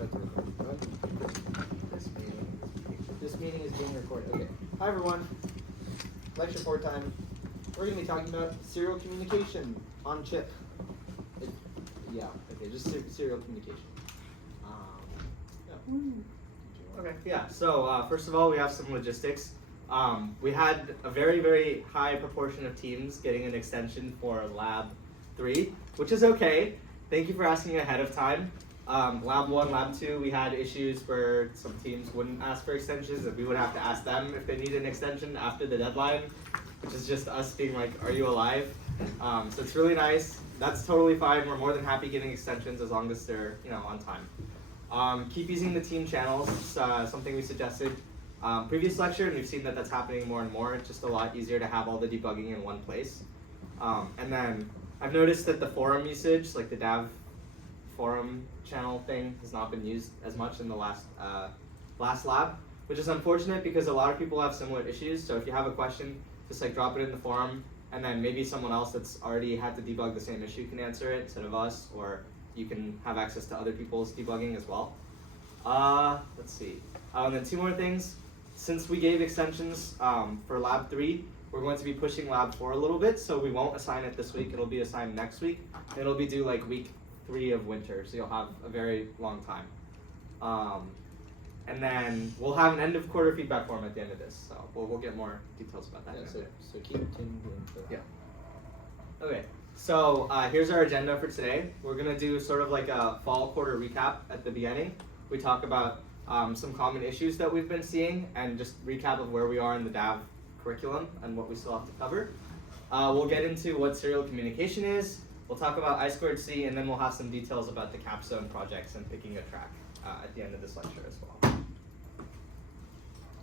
start the recording. Go ahead. This meeting is being recorded. Okay. Hi everyone. Lecture 4 time. We're going to be talking about serial communication on chip. Just serial communication. Okay, yeah, so first of all, we have some logistics. We had a very, very high proportion of teams getting an extension for Lab 3, which is okay. Thank you for asking ahead of time. Lab 1, Lab 2, we had issues where some teams wouldn't ask for extensions, and we would have to ask them if they need an extension after the deadline, which is just us being like, are you alive? So it's really nice. That's totally fine. We're more than happy giving extensions as long as they're on time. Keep using the team channels. It's something we suggested previous lecture, and we've seen that that's happening more and more. It's just a lot easier to have all the debugging in one place. And then I've noticed that the forum usage, like the DAV forum channel thing, has not been used as much in the last lab, which is unfortunate because a lot of people have similar issues. So if you have a question, just like drop it in the forum, and then maybe someone else that's already had to debug the same issue can answer it instead of us, or you can have access to other people's debugging as well. Let's see. And then 2 more things. Since we gave extensions for Lab 3, we're going to be pushing Lab 4 a little bit, so we won't assign it this week. It'll be assigned next week. It'll be due like week 3 of winter, so you'll have a very long time. And then we'll have an end of quarter feedback form at the end of this, so we'll get more details about that. Yeah, so keep tuned in for that. Yeah. Okay, so here's our agenda for today. We're going to do sort of like a fall quarter recap at the beginning. We talk about some common issues that we've been seeing and just recap of where we are in the DAV curriculum and what we still have to cover. We'll get into what serial communication is. We'll talk about I2C, and then we'll have some details about the capstone projects and picking a track at the end of this lecture as well.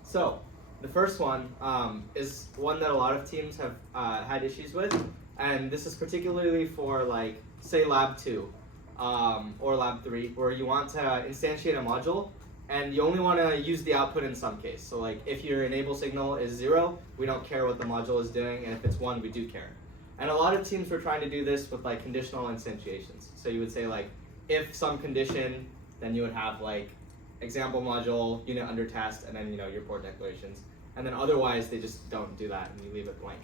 So the first one is one that a lot of teams have had issues with, and this is particularly for like, say Lab 2 or Lab 3, where you want to instantiate a module, and you only want to use the output in some case. So like if your enable signal is 0, we don't care what the module is doing, and if it's 1, we do care. And a lot of teams were trying to do this with like conditional instantiations. So you would say like, if some condition, then you would have like example module, unit under test, and then your port declarations. And then otherwise they just don't do that and you leave it blank.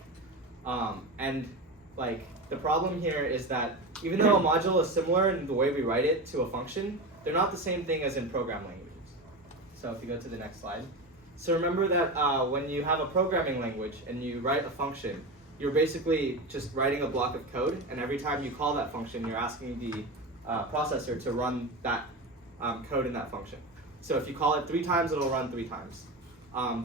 And like the problem here is that even though a module is similar in the way we write it to a function, they're not the same thing as in program languages. So if you go to the next slide. So remember that when you have a programming language and you write a function, you're basically just writing a block of code, and every time you call that function, you're asking the processor to run that code in that function. So if you call it 3 times, it'll run 3 times.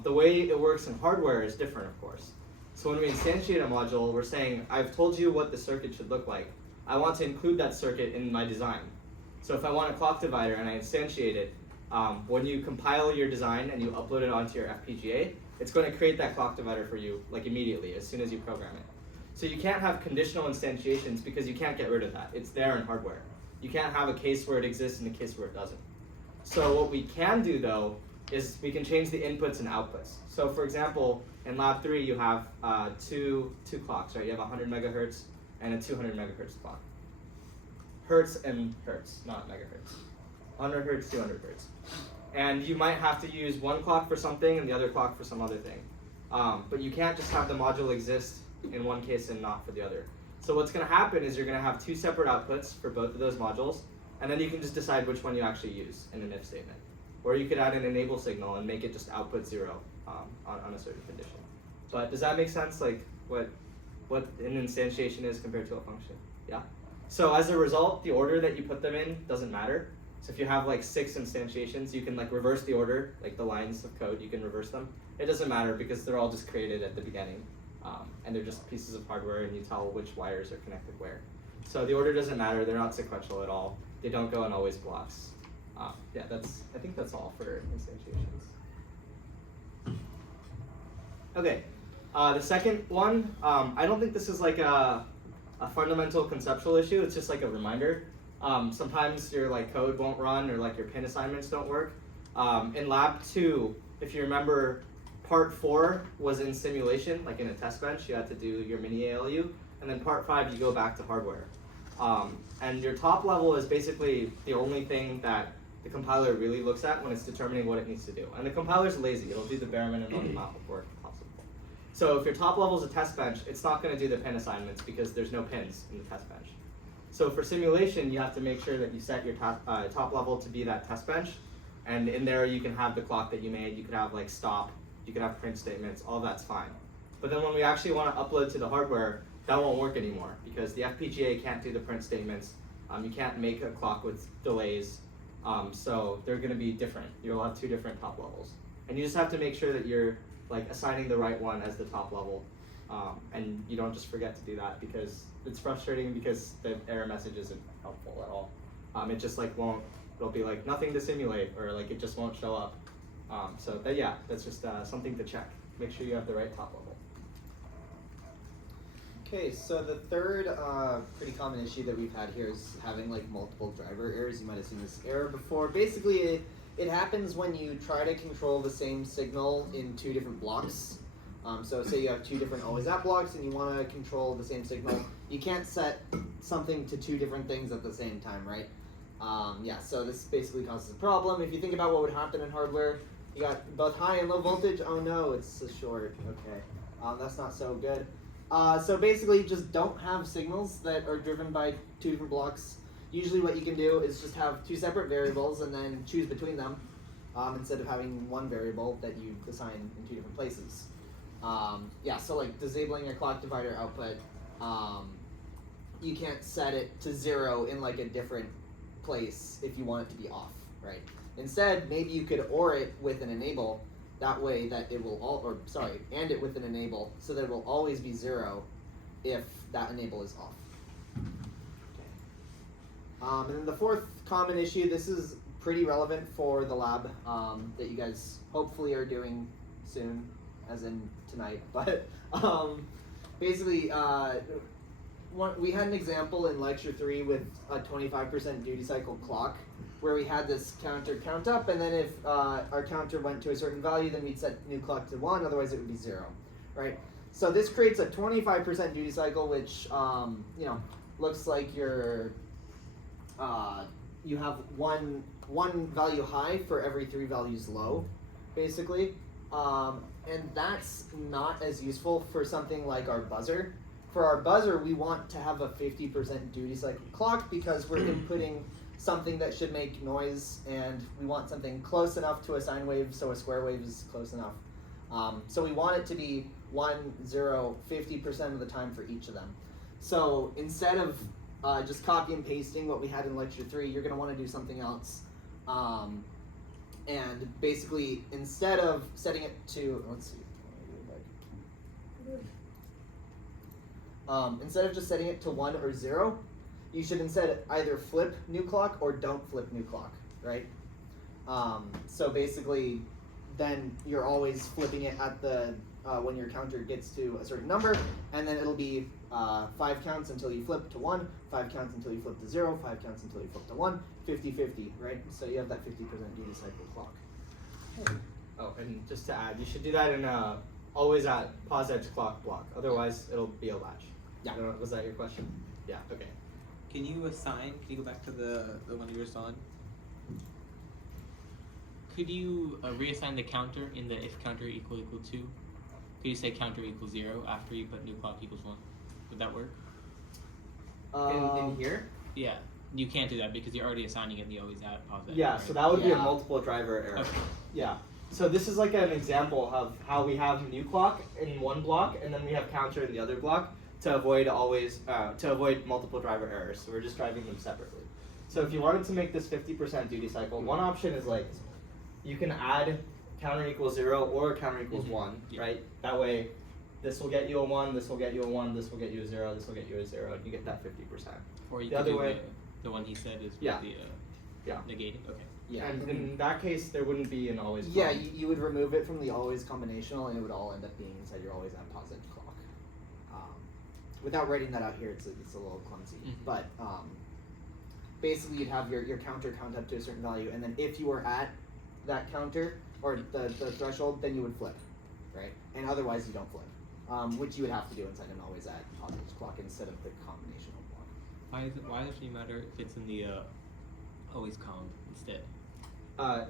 The way it works in hardware is different, of course. So when we instantiate a module, we're saying, I've told you what the circuit should look like. I want to include that circuit in my design. So if I want a clock divider and I instantiate it, when you compile your design and you upload it onto your FPGA, it's going to create that clock divider for you like immediately as soon as you program it. So you can't have conditional instantiations because you can't get rid of that. It's there in hardware. You can't have a case where it exists and a case where it doesn't. So what we can do though is we can change the inputs and outputs. So for example, in Lab 3 you have two clocks, right? You have a 100 megahertz and a 200 megahertz clock. Hertz and hertz, not megahertz. 100 hertz, 200 hertz. And you might have to use one clock for something and the other clock for some other thing. But you can't just have the module exist in one case and not for the other. So what's going to happen is you're going to have 2 separate outputs for both of those modules, and then you can just decide which one you actually use in an if statement. Or you could add an enable signal and make it just output 0 on a certain condition. But does that make sense, like what an instantiation is compared to a function? Yeah? So as a result, the order that you put them in doesn't matter. So if you have like 6 instantiations, you can like reverse the order, like the lines of code, you can reverse them. It doesn't matter because they're all just created at the beginning. And they're just pieces of hardware and you tell which wires are connected where. So the order doesn't matter, they're not sequential at all. They don't go in always blocks. Yeah, I think that's all for instantiations. Okay, the second one, I don't think this is like a fundamental conceptual issue, it's just like a reminder. Sometimes your like code won't run or like your pin assignments don't work. In Lab 2, if you remember, Part 4 was in simulation, like in a test bench, you had to do your mini ALU, and then Part 5 you go back to hardware. And your top level is basically the only thing that the compiler really looks at when it's determining what it needs to do. And the compiler's lazy. It'll do the bare minimum amount of work possible. So if your top level is a test bench, it's not going to do the pin assignments because there's no pins in the test bench. So for simulation, you have to make sure that you set your top level to be that test bench. And in there, you can have the clock that you made. You could have like stop. You could have print statements. All that's fine. But then when we actually want to upload to the hardware, that won't work anymore because the FPGA can't do the print statements. You can't make a clock with delays. So they're going to be different. You'll have 2 different top levels. And you just have to make sure that you're like assigning the right one as the top level. And you don't just forget to do that because it's frustrating because the error message isn't helpful at all. It just like won't, it'll be like nothing to simulate or like it just won't show up. So yeah, that's just something to check. Make sure you have the right top level. Okay, so the third pretty common issue that we've had here is having like multiple driver errors. You might have seen this error before. Basically, it happens when you try to control the same signal in 2 different blocks. So say you have 2 different always at blocks and you want to control the same signal. You can't set something to 2 different things at the same time, right? Yeah, so this basically causes a problem. If you think about what would happen in hardware, you got both high and low voltage. Oh no, it's a short. Okay, that's not so good. So basically, just don't have signals that are driven by 2 different blocks. Usually what you can do is just have 2 separate variables and then choose between them instead of having 1 variable that you assign in 2 different places. Yeah, so like disabling a clock divider output, you can't set it to 0 in like a different place if you want it to be off, right? Instead, maybe you could OR it with an enable. That way that it will and it with an enable so that it will always be 0 if that enable is off. Okay. And then the fourth common issue, this is pretty relevant for the lab that you guys hopefully are doing soon, as in tonight. But basically, we had an example in lecture 3 with a 25% duty cycle clock, where we had this counter count up, and then if our counter went to a certain value, then we'd set new clock to 1, otherwise it would be 0, right? So this creates a 25% duty cycle, which you know, looks like you have one value high for every 3 values low, basically, and that's not as useful for something like our buzzer. For our buzzer, we want to have a 50% duty cycle clock because we're inputting something that should make noise, and we want something close enough to a sine wave so a square wave is close enough. So we want it to be 1, 0, 50% of the time for each of them. So instead of just copy and pasting what we had in lecture 3, you're going to want to do something else. And basically, instead of setting it to, instead of just setting it to 1 or 0, you should instead either flip new clock or don't flip new clock, right? So basically, then you're always flipping it at the when your counter gets to a certain number, and then it'll be 5 counts until you flip to 1, 5 counts until you flip to 0, 5 counts until you flip to 1, 50-50, right? So you have that 50% duty cycle clock. Oh, and just to add, you should do that in always at pause edge clock block. Otherwise, it'll be a latch. Yeah. Was that your question? Yeah. Okay. Can you go back to the one you were on? Could you reassign the counter in the if counter equal 2? Could you say counter equals 0 after you put new clock equals 1? Would that work? In here? Yeah. You can't do that because you're already assigning it in the always at pause edge. Yeah, right? so that would be a multiple driver error. Okay. Yeah. So this is like an example of how we have new clock in one block and then we have counter in the other block to avoid multiple driver errors. So we're just driving them separately. So if you wanted to make this 50% duty cycle, one option is like you can add counter equals 0 or counter equals 1, right? That way this will get you a 1, this will get you a 1, this will get you a 0, this will get you a 0, and you get that 50%. Or you the could other do way, the one he said is yeah. the negating. Okay. Yeah. And in that case, there wouldn't be an always. Yeah, you would remove it from the always combinational, and it would all end up being inside your always at pause edge clock. Without writing that out here, it's a little clumsy. Mm-hmm. But basically, you'd have your counter count up to a certain value, and then if you were at that counter or the threshold, then you would flip, right? And otherwise, you don't flip, which you would have to do inside an always at pause edge clock instead of the combinational block. Why does it matter if it's in the always com instead?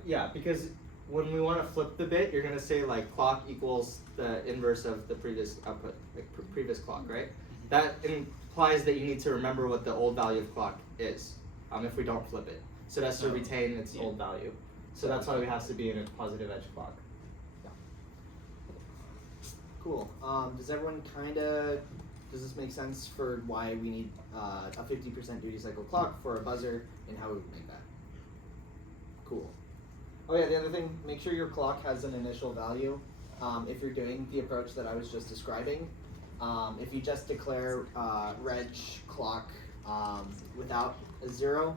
Yeah, because when we want to flip the bit, you're gonna say like clock equals the inverse of the previous output, like previous clock, right? That implies that you need to remember what the old value of clock is, if we don't flip it. So that's to retain its old value. So that's why it has to be in a positive edge clock. Cool. Does everyone does this make sense for why we need a 50% duty cycle clock for a buzzer and how we would make that? Cool. Oh yeah, the other thing, make sure your clock has an initial value. If you're doing the approach that I was just describing, if you just declare reg clock without a 0,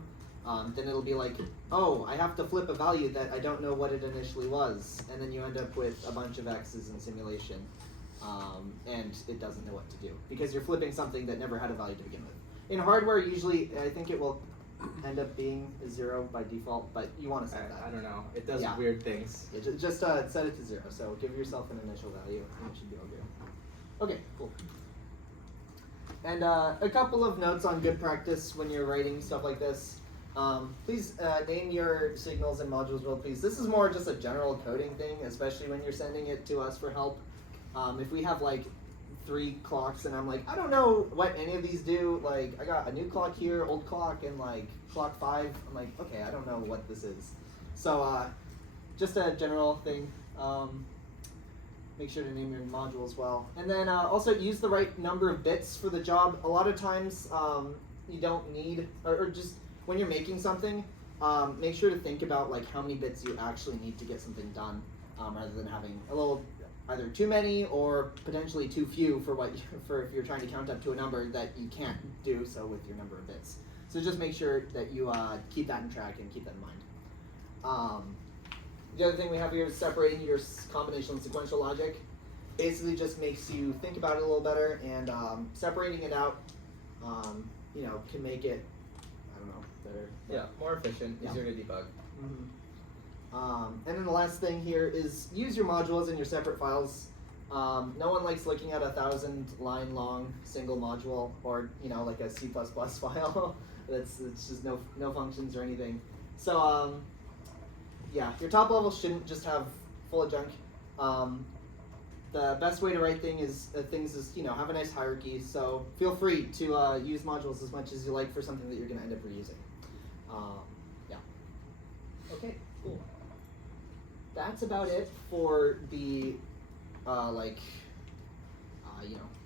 then it'll be like, oh, I have to flip a value that I don't know what it initially was, and then you end up with a bunch of X's in simulation, and it doesn't know what to do, because you're flipping something that never had a value to begin with. In hardware, usually, I think it will end up being a 0 by default, but you want to set that. I don't know. It does weird things. Yeah, just set it to 0, so give yourself an initial value, and it should be all good. Okay, cool. And a couple of notes on good practice when you're writing stuff like this. Please name your signals and modules real please. This is more just a general coding thing, especially when you're sending it to us for help. If we have like 3 clocks and I'm like, I don't know what any of these do, like I got a new clock here, old clock, and like clock 5, I'm like, okay, I don't know what this is. So just a general thing. Make sure to name your module as well. And then also use the right number of bits for the job. A lot of times you don't need, or just when you're making something, make sure to think about like how many bits you actually need to get something done, rather than having a little, either too many or potentially too few for if you're trying to count up to a number that you can't do so with your number of bits. So just make sure that you keep that in track and keep that in mind. The other thing we have here is separating your combinational and sequential logic. Basically just makes you think about it a little better, and separating it out, can make it, I don't know, better. Yeah, more efficient, easier to debug. And then the last thing here is use your modules in your separate files. No one likes looking at a 1,000-line long single module, or like a C++ file. It's just no functions or anything. So yeah, your top level shouldn't just have full of junk. The best way to write things is have a nice hierarchy. So feel free to use modules as much as you like for something that you're going to end up reusing. Yeah. Okay. Cool. That's about it for the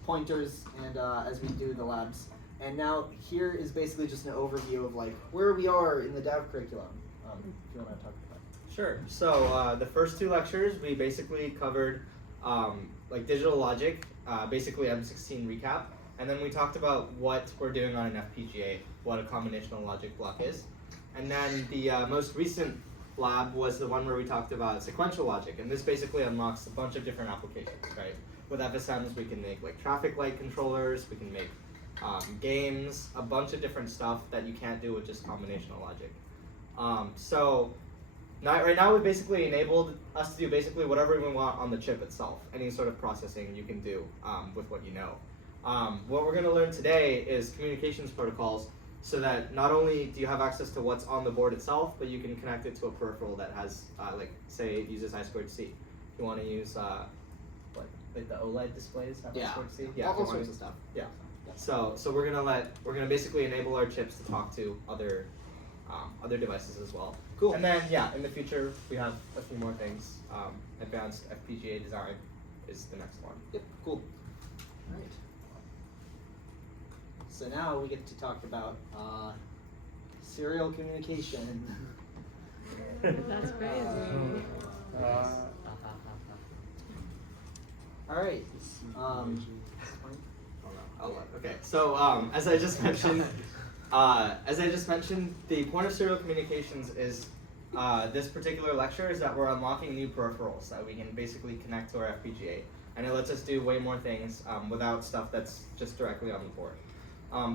pointers and as we do the labs. And now here is basically just an overview of like where we are in the DAV curriculum. If you want to talk about it. Sure. So the first 2 lectures we basically covered like digital logic, basically M16 recap, and then we talked about what we're doing on an FPGA, what a combinational logic block is, and then the most recent lab was the one where we talked about sequential logic, and this basically unlocks a bunch of different applications, right? With FSMs, we can make like traffic light controllers, we can make games, a bunch of different stuff that you can't do with just combinational logic. So right now we've basically enabled us to do basically whatever we want on the chip itself. Any sort of processing you can do with what you know. What we're going to learn today is communications protocols, so that not only do you have access to what's on the board itself, but you can connect it to a peripheral that has, say it uses I2C. If you want to use, like the OLED displays have I2C? Yeah, all sorts of stuff. Yeah. So we're gonna basically enable our chips to talk to other devices as well. Cool. And then in the future we have a few more things. Advanced FPGA design is the next one. Yep. Cool. All right. So now we get to talk about serial communication. That's crazy. All right. Okay. So as I just mentioned, the point of serial communications is this particular lecture is that we're unlocking new peripherals that we can basically connect to our FPGA, and it lets us do way more things without stuff that's just directly on the board.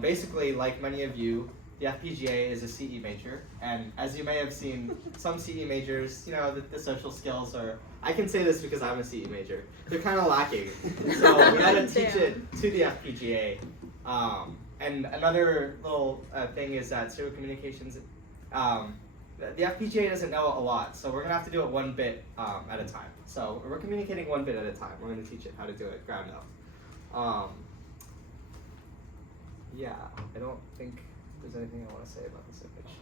Basically, like many of you, the FPGA is a CE major, and as you may have seen, some CE majors, the social skills are, I can say this because I'm a CE major, they're kind of lacking. So we had to teach it to the FPGA. And another little thing is that serial communications, the FPGA doesn't know a lot, so we're gonna have to do it 1 bit at a time. So we're communicating 1 bit at a time. We're gonna teach it how to do it ground up. Yeah, I don't think there's anything I want to say about this image.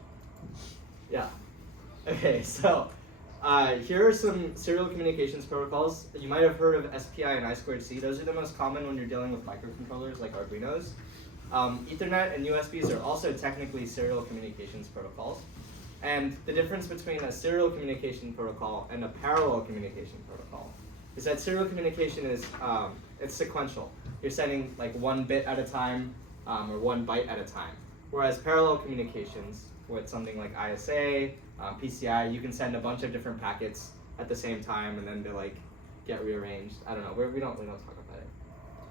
Yeah. Okay, so here are some serial communications protocols. You might have heard of SPI and I2C. Those are the most common when you're dealing with microcontrollers like Arduinos. Ethernet and USBs are also technically serial communications protocols. And the difference between a serial communication protocol and a parallel communication protocol is that serial communication is it's sequential. You're sending like 1 bit at a time or 1 byte at a time. Whereas parallel communications with something like ISA, PCI, you can send a bunch of different packets at the same time and then they like get rearranged. I don't know. We don't talk about it.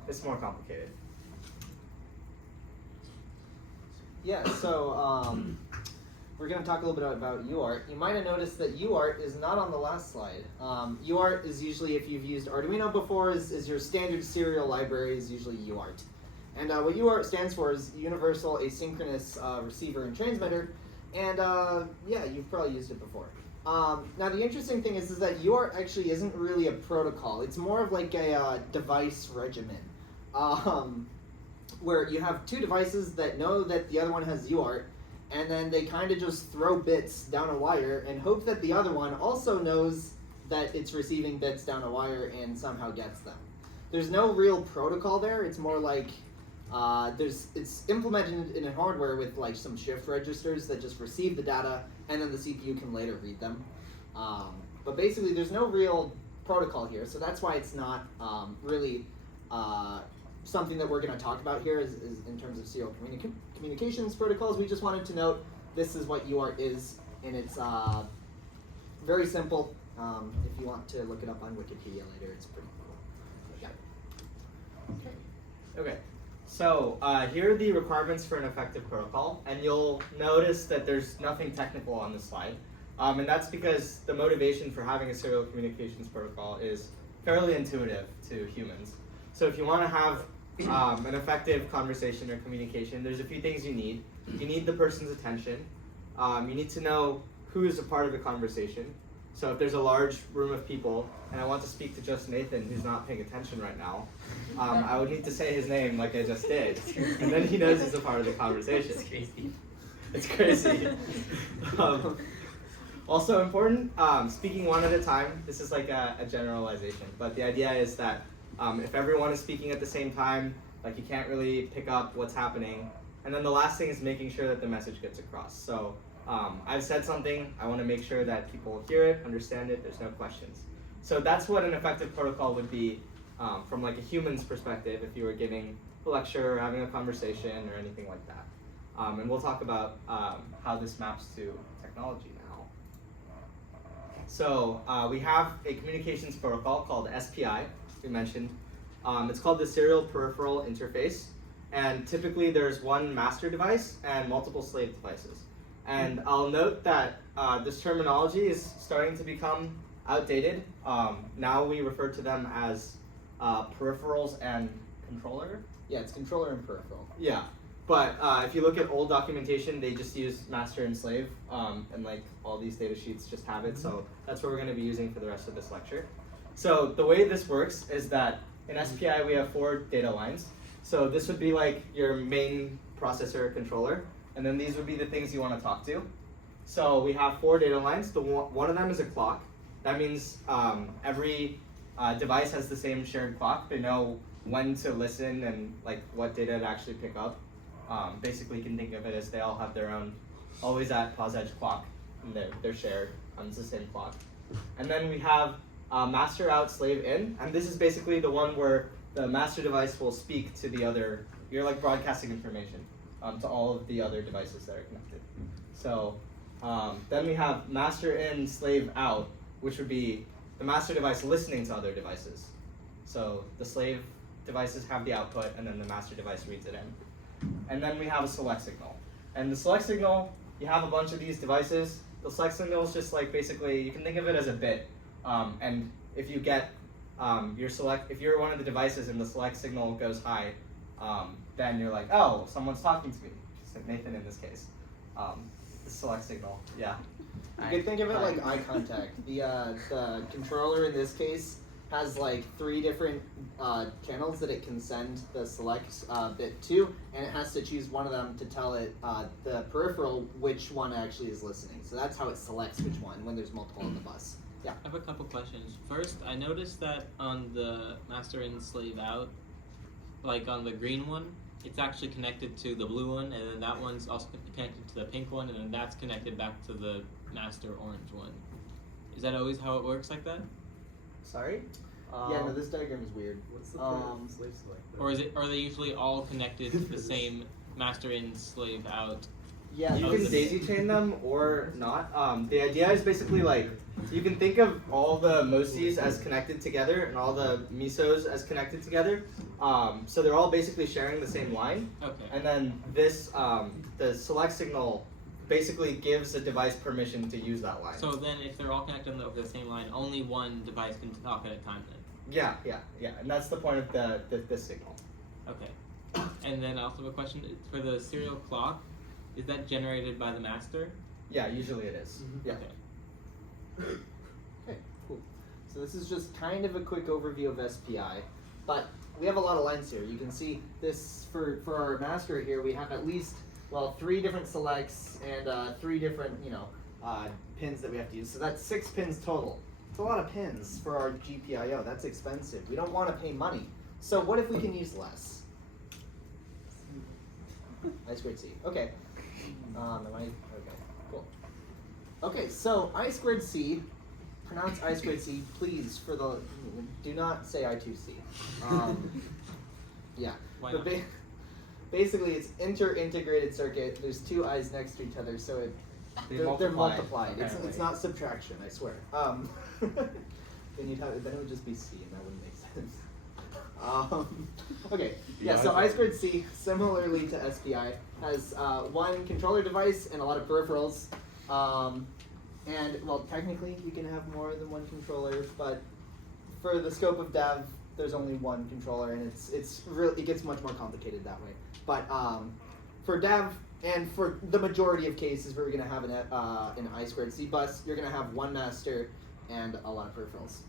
It's more complicated. Yeah. So we're going to talk a little bit about UART. You might have noticed that UART is not on the last slide. UART is usually, if you've used Arduino before, is your standard serial library is usually UART. And what UART stands for is Universal Asynchronous Receiver and Transmitter. And yeah, you've probably used it before. Now the interesting thing is that UART actually isn't really a protocol. It's more of like a device regimen. Where you have 2 devices that know that the other one has UART, and then they kind of just throw bits down a wire and hope that the other one also knows that it's receiving bits down a wire and somehow gets them. There's no real protocol there. It's more like it's implemented in hardware with like some shift registers that just receive the data and then the CPU can later read them. But basically there's no real protocol here, so that's why it's not really something that we're going to talk about here is in terms of serial communications protocols. We just wanted to note this is what UART is, and it's very simple. If you want to look it up on Wikipedia later, it's pretty cool. Yeah. Okay. So here are the requirements for an effective protocol, and you'll notice that there's nothing technical on this slide. And that's because the motivation for having a serial communications protocol is fairly intuitive to humans. So if you want to have an effective conversation or communication, there's a few things you need. You need the person's attention. You need to know who is a part of the conversation. So if there's a large room of people and I want to speak to just Nathan who's not paying attention right now, I would need to say his name like I just did. And then he knows he's a part of the conversation. It's crazy. It's crazy. Also important, speaking one at a time. This is like a generalization, but the idea is that if everyone is speaking at the same time, like you can't really pick up what's happening. And then the last thing is making sure that the message gets across. So I've said something, I want to make sure that people hear it, understand it, there's no questions. So that's what an effective protocol would be from like a human's perspective if you were giving a lecture or having a conversation or anything like that. And we'll talk about how this maps to technology now. So we have a communications protocol called SPI, we mentioned. It's called the Serial Peripheral Interface. And typically there's one master device and multiple slave devices. And I'll note that this terminology is starting to become outdated. Now we refer to them as peripherals and controller. Yeah, it's controller and peripheral. Yeah, but if you look at old documentation, they just use master and slave, and like all these data sheets just have it. So that's what we're going to be using for the rest of this lecture. So the way this works is that in SPI we have 4 data lines. So this would be like your main processor controller, and then these would be the things you want to talk to. So we have 4 data lines. One of them is a clock. That means every device has the same shared clock. They know when to listen and like what data to actually pick up. Basically, you can think of it as they all have their own always at pause edge clock, and they're shared. It's the same clock. And then we have master out, slave in, and this is basically the one where the master device will speak to the other. You're like broadcasting information to all of the other devices that are connected. So then we have master in, slave out, which would be the master device listening to other devices. So the slave devices have the output, and then the master device reads it in. And then we have a select signal. And the select signal, you have a bunch of these devices. The select signal is just like basically, you can think of it as a bit. And if you get if you're one of the devices and the select signal goes high, then you're like, oh, someone's talking to me. Just like Nathan in this case. The select signal, yeah. You could think of it like eye contact. The controller in this case has like 3 different channels that it can send the select bit to, and it has to choose one of them to tell it the peripheral which one actually is listening. So that's how it selects which one when there's multiple on the bus. Yeah. I have a couple questions. First, I noticed that on the master in slave out, like on the green one, it's actually connected to the blue one, and then that one's also connected to the pink one, and then that's connected back to the master orange one. Is that always how it works like that? Sorry? Yeah, no, this diagram is weird. What's the point of slave select? Or are they usually all connected to the same master in slave out? Yeah, You Oh, can this- daisy chain them or not. The idea is basically like, you can think of all the MOSIs as connected together and all the MISOs as connected together. So they're all basically sharing the same line. Okay. And then this, the select signal basically gives a device permission to use that line. So then if they're all connected over the same line, only one device can talk at a time then? Yeah. And that's the point of this signal. Okay. And then I also have a question. For the serial clock, is that generated by the master? Yeah, usually it is. Yeah. Okay. Okay, cool. So this is just kind of a quick overview of SPI, but we have a lot of lines here. You can see this for our master here. We have at least 3 different selects and 3 different pins that we have to use. So that's 6 pins total. It's a lot of pins for our GPIO. That's expensive. We don't want to pay money. So what if we can use less? I2C. Okay. Okay. Cool. Okay, so I2C, pronounce I2C, please, do not say I2C. Yeah. Why But not? basically, it's integrated circuit. There's 2 I's next to each other, so they're multiply, multiplied. apparently. It's not subtraction, I swear. Then it would just be C, and that wouldn't make sense. Okay, yeah, so I2C, similarly to SPI, has 1 controller device and a lot of peripherals. And, well, technically you can have more than 1 controller, but for the scope of DAV, there's only 1 controller, and it gets much more complicated that way. But for DAV, and for the majority of cases where you're going to have an I2C bus, you're going to have 1 master and a lot of peripherals.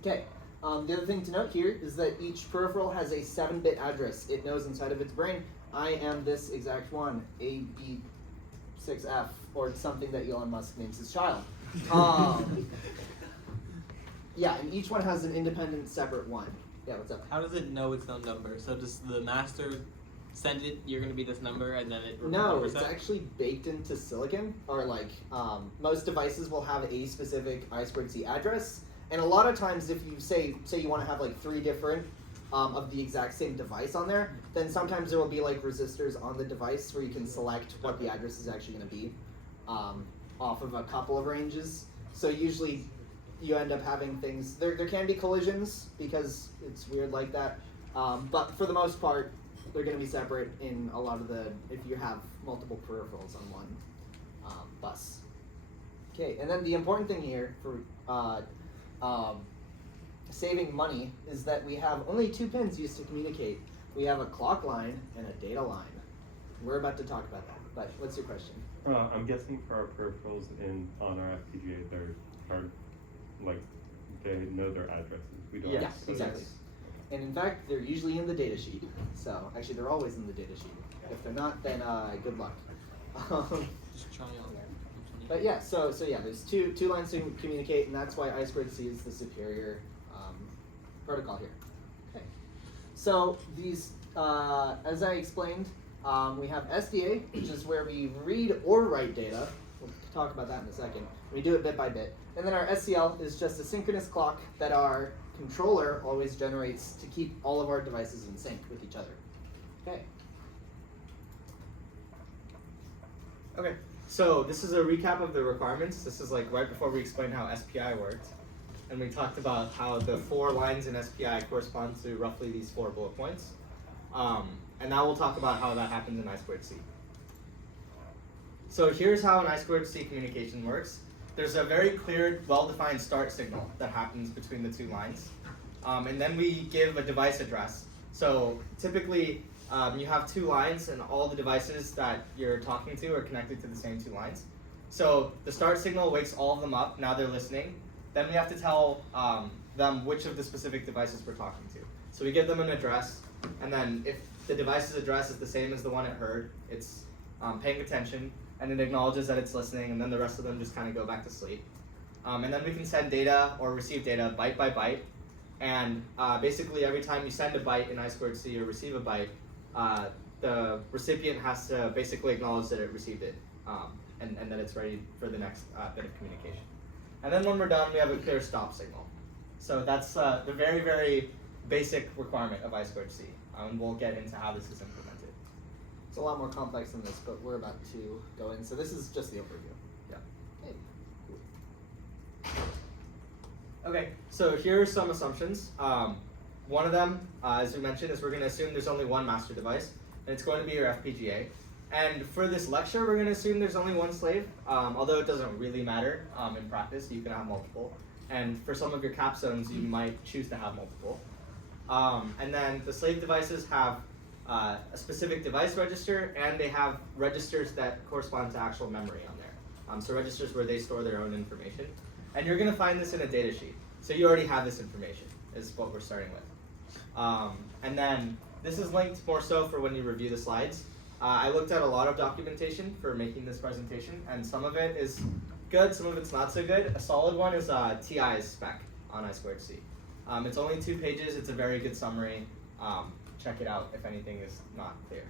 Okay. The other thing to note here is that each peripheral has a 7-bit address. It knows inside of its brain, I am this exact one, AB6F, or something that Elon Musk names his child. Yeah, and each one has an independent, separate one. Yeah, what's up? How does it know its own number? So does the master send it, you're going to be this number, and then it No, remembers it's that? actually baked into silicon, or like most devices will have a specific I2C address. And a lot of times, if you say you want to have like 3 different of the exact same device on there, then sometimes there will be like resistors on the device where you can select what the address is actually going to be off of a couple of ranges. So usually you end up having things, there can be collisions because it's weird like that, but for the most part, they're going to be separate in a lot of if you have multiple peripherals on one bus. Okay, and then the important thing here for saving money is that we have only 2 pins used to communicate. We have a clock line and a data line. We're about to talk about that, but what's your question? I'm guessing for our peripherals on our FPGA, they know their addresses. We don't. Yeah, so exactly. And in fact, they're usually in the data sheet. So actually, they're always in the data sheet. If they're not, then good luck. Just try on there. But yeah, so yeah, there's two lines to communicate, and that's why I2C is the superior protocol here. Okay. So these, as I explained, we have SDA, which is where we read or write data. We'll talk about that in a second. We do it bit by bit. And then our SCL is just a synchronous clock that our controller always generates to keep all of our devices in sync with each other. Okay. Okay, so this is a recap of the requirements. This is like right before we explained how SPI worked. And we talked about how the 4 lines in SPI correspond to roughly these 4 bullet points. And now we'll talk about how that happens in I2C. So here's how an I2C communication works. There's a very clear, well-defined start signal that happens between the 2 lines. And then we give a device address. So typically, you have 2 lines, and all the devices that you're talking to are connected to the same 2 lines. So the start signal wakes all of them up. Now they're listening. Then we have to tell them which of the specific devices we're talking to. So we give them an address, and then if the device's address is the same as the one it heard, it's paying attention, and it acknowledges that it's listening, and then the rest of them just kind of go back to sleep. And then we can send data or receive data byte by byte, and basically every time you send a byte in I2C or receive a byte, the recipient has to basically acknowledge that it received it, and that it's ready for the next bit of communication. And then when we're done, we have a clear stop signal. So that's the very, very basic requirement of I2C, and we'll get into how this is implemented. It's a lot more complex than this, but we're about to go in. So this is just the overview. Yeah. Hey. Okay, so here are some assumptions. One of them, as we mentioned, is we're going to assume there's only one master device, and it's going to be your FPGA. And for this lecture, we're going to assume there's only one slave, although it doesn't really matter in practice. You can have multiple. And for some of your capstones, you might choose to have multiple. And then the slave devices have a specific device register, and they have registers that correspond to actual memory on there. So registers where they store their own information. And you're going to find this in a data sheet. So you already have this information, is what we're starting with. And then this is linked more so for when you review the slides. I looked at a lot of documentation for making this presentation, and some of it is good, some of it's not so good. A solid one is TI's spec on I2C. It's only 2 pages, it's a very good summary. Check it out if anything is not clear.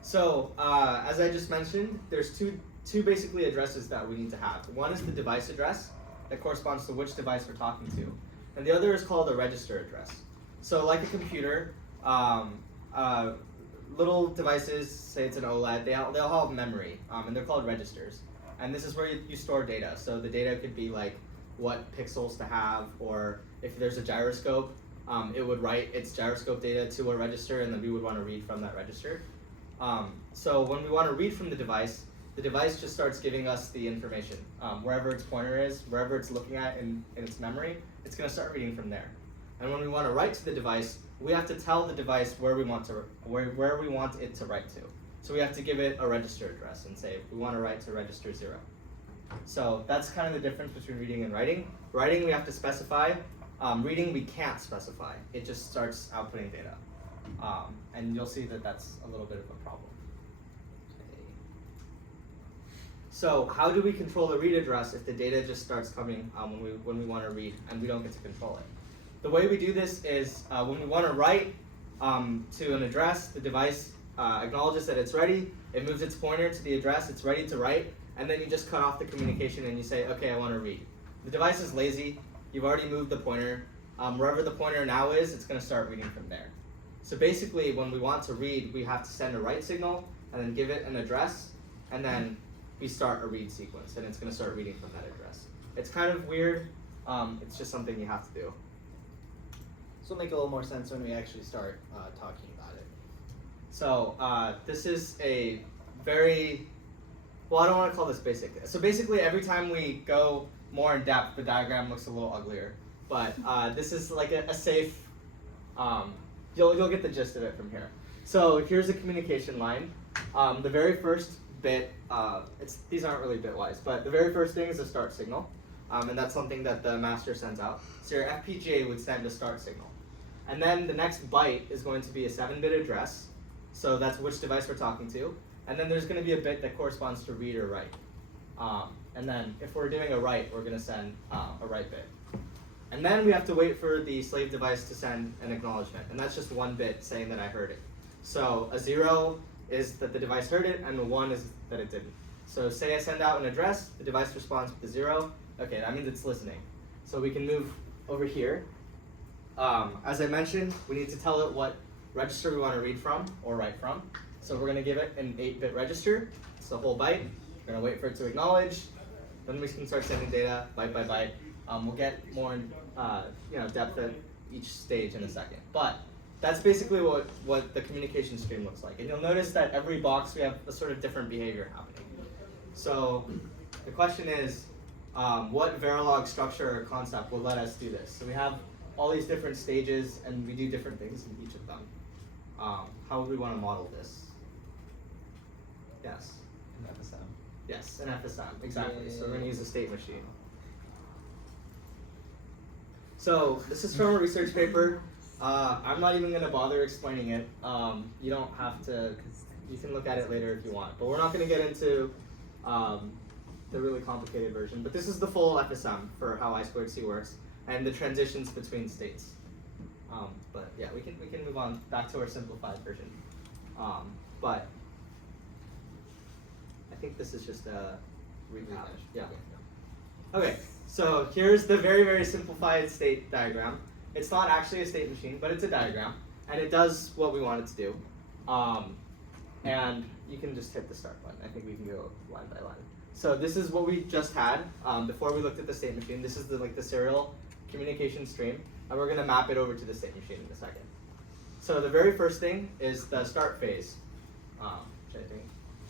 So, as I just mentioned, there's two basically addresses that we need to have. One is the device address that corresponds to which device we're talking to, and the other is called a register address. So like a computer, little devices, say it's an OLED, they'll have memory, and they're called registers. And this is where you store data. So the data could be like what pixels to have, or if there's a gyroscope, it would write its gyroscope data to a register, and then we would want to read from that register. So when we want to read from the device just starts giving us the information. Wherever its pointer is, wherever it's looking at in its memory, it's going to start reading from there. And when we want to write to the device, we have to tell the device where we want it to write to. So we have to give it a register address and say we want to write to register 0. So that's kind of the difference between reading and writing. Writing we have to specify. Reading we can't specify. It just starts outputting data. And you'll see that that's a little bit of a problem. So how do we control the read address if the data just starts coming when we want to read and we don't get to control it? The way we do this is when we want to write to an address, the device acknowledges that it's ready, it moves its pointer to the address, it's ready to write, and then you just cut off the communication and you say, okay, I want to read. The device is lazy, you've already moved the pointer, wherever the pointer now is, it's going to start reading from there. So basically when we want to read, we have to send a write signal and then give it an address, and then we start a read sequence, and it's going to start reading from that address. It's kind of weird, it's just something you have to do. This will make a little more sense when we actually start talking about it. So this is a very, well, I don't want to call this basic. So basically every time we go more in depth, the diagram looks a little uglier. But this is like a safe, you'll get the gist of it from here. So here's a communication line. The very first bit, these aren't really bitwise, but the very first thing is a start signal. And that's something that the master sends out. So your FPGA would send a start signal. And then the next byte is going to be a 7-bit address. So that's which device we're talking to. And then there's going to be a bit that corresponds to read or write. And then if we're doing a write, we're going to send a write bit. And then we have to wait for the slave device to send an acknowledgement. And that's just 1 bit saying that I heard it. So a 0 is that the device heard it, and a 1 is that it didn't. So say I send out an address, the device responds with a 0. Okay, that means it's listening. So we can move over here. As I mentioned, we need to tell it what register we want to read from or write from. So we're going to give it an 8-bit register. It's the whole byte. We're going to wait for it to acknowledge. Then we can start sending data byte by byte. We'll get more depth at each stage in a second. But that's basically what the communication stream looks like. And you'll notice that every box we have a sort of different behavior happening. So the question is, what Verilog structure or concept will let us do this? So we have all these different stages, and we do different things in each of them. How would we want to model this? Yes? FSM. Yes, an FSM, exactly. So we're going to use a state machine. So this is from a research paper. I'm not even going to bother explaining it. You don't have to, you can look at it later if you want. But we're not going to get into the really complicated version. But this is the full FSM for how I2C works and the transitions between states. But yeah, we can move on back to our simplified version. But I think this is just a rehash. Yeah. Okay, so here's the very, very simplified state diagram. It's not actually a state machine, but it's a diagram, and it does what we want it to do. And you can just hit the start button. I think we can go line by line. So this is what we just had before we looked at the state machine. This is the serial communication stream, and we're going to map it over to the state machine in a second. So the very first thing is the start phase, which I think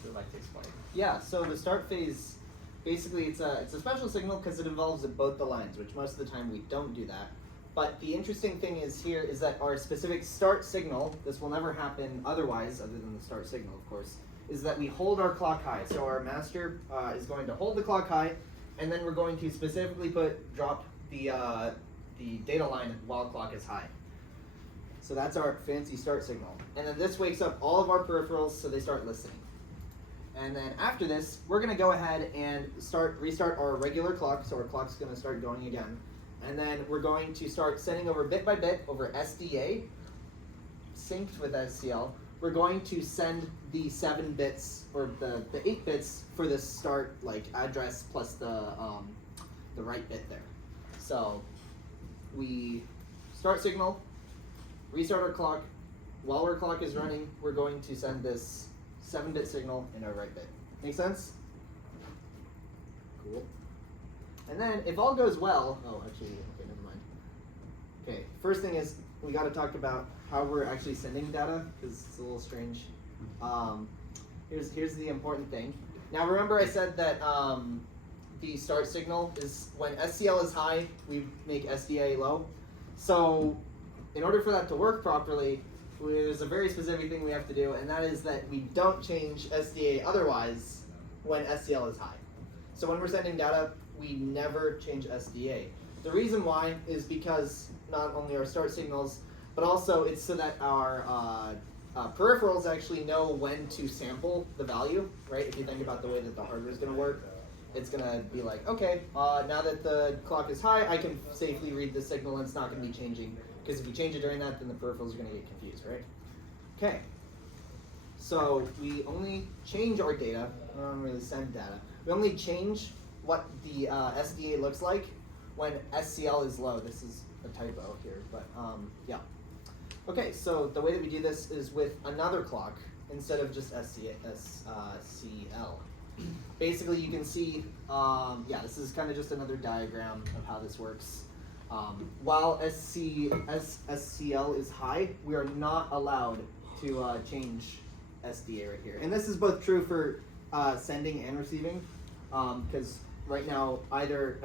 you would like to explain. Yeah, so the start phase, basically it's a special signal because it involves both the lines, which most of the time we don't do that. But the interesting thing is here is that our specific start signal, this will never happen otherwise, other than the start signal, of course, is that we hold our clock high. So our master is going to hold the clock high, and then we're going to specifically drop the data line while clock is high. So that's our fancy start signal. And then this wakes up all of our peripherals so they start listening. And then after this, we're going to go ahead and restart our regular clock. So our clock's going to start going again. And then we're going to start sending over bit by bit over SDA, synced with SCL. We're going to send the 7 bits, or the 8 bits for the start address plus the right bit there. So we start signal, restart our clock. While our clock is running, we're going to send this 7-bit signal in our right bit. Make sense? Cool. And then if all goes well, okay, never mind. Okay, first thing is we got to talk about how we're actually sending data because it's a little strange. Here's the important thing. Now remember I said that the start signal is when SCL is high, we make SDA low. So in order for that to work properly, there's a very specific thing we have to do, and that is that we don't change SDA otherwise when SCL is high. So when we're sending data, we never change SDA. The reason why is because not only our start signals, but also it's so that our peripherals actually know when to sample the value, right? If you think about the way that the hardware is going to work, it's going to be like, okay, now that the clock is high, I can safely read the signal and it's not going to be changing. Because if you change it during that, then the peripherals are going to get confused, right? Okay. So we only change our data. We don't really send data. We only change what the SDA looks like when SCL is low. This is a typo here, but yeah. Okay, so the way that we do this is with another clock instead of just SCL. Basically, you can see, yeah, this is kind of just another diagram of how this works. While SCL is high, we are not allowed to change SDA right here. And this is both true for sending and receiving, because right now either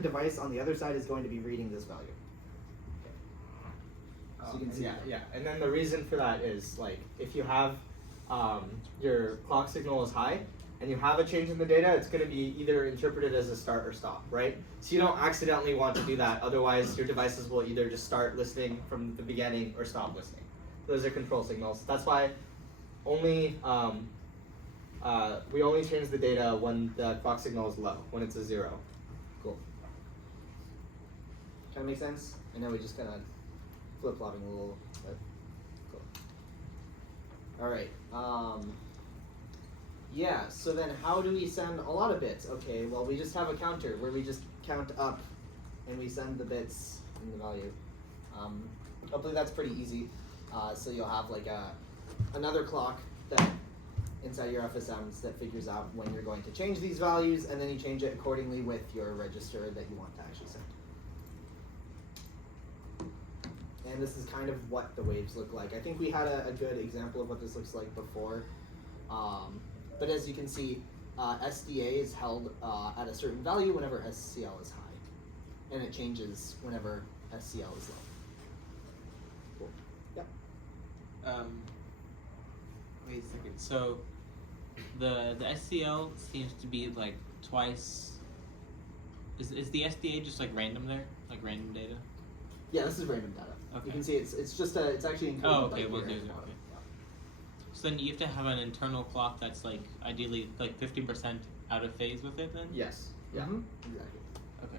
device on the other side is going to be reading this value. So you can see. Yeah. And then the reason for that is if you have your clock signal is high, and you have a change in the data, it's going to be either interpreted as a start or stop, right? So you don't accidentally want to do that. Otherwise, your devices will either just start listening from the beginning or stop listening. Those are control signals. That's why only we only change the data when the clock signal is low, when it's a 0. Cool. Kind of make sense? I know we just kind of flip-flopping a little, but cool. All right. Yeah, so then how do we send a lot of bits? Okay, well, we just have a counter where we just count up and we send the bits in the value. Hopefully that's pretty easy. So you'll have another clock that inside your FSMs that figures out when you're going to change these values, and then you change it accordingly with your register that you want to actually send. And this is kind of what the waves look like. I think we had a good example of what this looks like before. But as you can see, SDA is held at a certain value whenever SCL is high. And it changes whenever SCL is low. Cool. Yep. Wait a second. So the SCL seems to be like twice. Is the SDA just like random there, like random data? Yeah, this is random data. Okay. You can see it's just it's actually encoded. Oh, okay, by 1 here. 0 0. Okay. So then you have to have an internal clock that's like ideally like 50% out of phase with it then? Yes. Yeah. Mhm, exactly. Okay.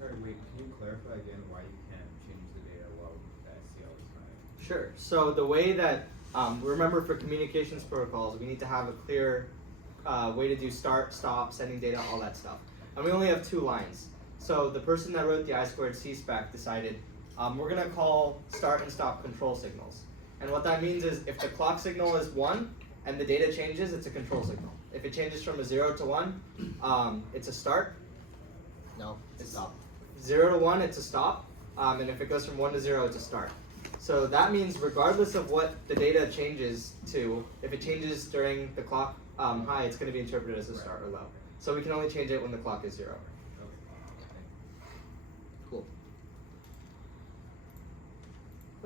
Sorry, wait, can you clarify again why you can't change the data while the SCL is running? Sure. So the way that remember for communications protocols, we need to have a clear way to do start, stop, sending data, all that stuff. And we only have 2 lines. So the person that wrote the I2C spec decided we're going to call start and stop control signals. And what that means is if the clock signal is 1 and the data changes, it's a control signal. If it changes from a 0 to 1, it's a start. No, it's stop. 0 to 1, it's a stop. And if it goes from 1 to 0, it's a start. So that means regardless of what the data changes to, if it changes during the clock high, it's going to be interpreted as a start or low. So we can only change it when the clock is 0. Cool.